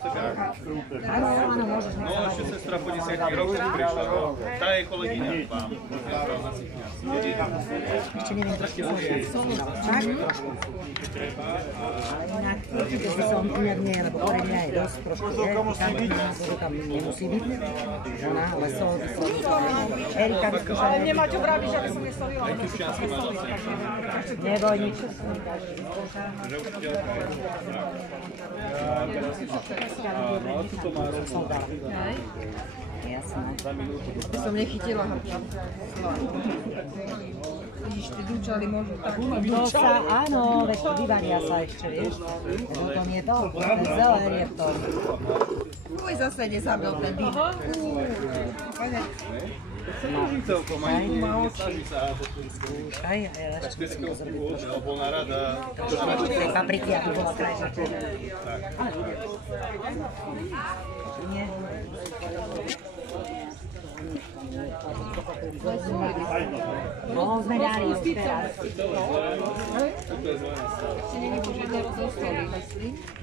Áno, áno, môžeš. No, ešte sestra po 10 rokoch prišla. Tá je kolegyňa vám. Ešte neviem trošku tak trošku. Ale inak určite by som inak nie, lebo korenia je dosť trošku pikantná, to tam nemusí byť. Ona, ale sol by som... Erika by skúšala... Ale nemáte vraviť, že by som nesolila. Neboj, nič. No, tu to má rovno. Jasné. By som nechytila hrča. Vidíš, ty dúčali môžu tak. To sa, áno, veď to vyvaria sa ešte, vieš. Potom je to, ten zeler je v tom. Uj, zase nezabil ten dým. Celkom aj nesnaží sa. Skúšaj, a ja ešte musím to zrobiť. Bol na rada. Trošku tej papriky, aby bola krajšia. Nie. No, sme dali už teraz. Ešte není požiadne rozostali.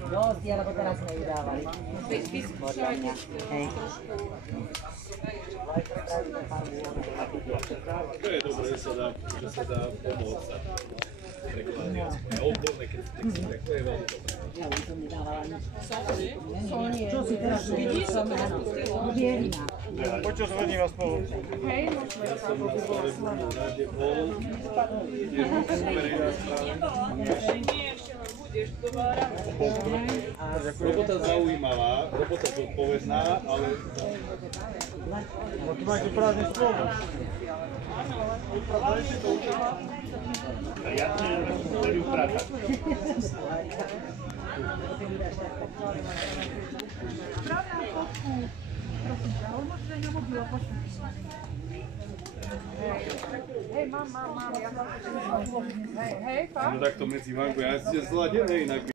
Dosť, lebo teraz sme ju dávali. Hej. To je dobré, že sa dá pomôcť. Odborné, keď si to je veľmi dobré. Ja už som nedávala nič. Sol nie. Čo si teraz vidíš? Vierina. Poďte zhodní vás spolu. Hej, môžeme sa Robota zaujímavá, robota zodpovedná, ale... Tu máte prázdny stôl. Ja chcem ju upratať. Hej, mám. Ja hej, fakt? No takto medzi vanku, ja ste zladené inak.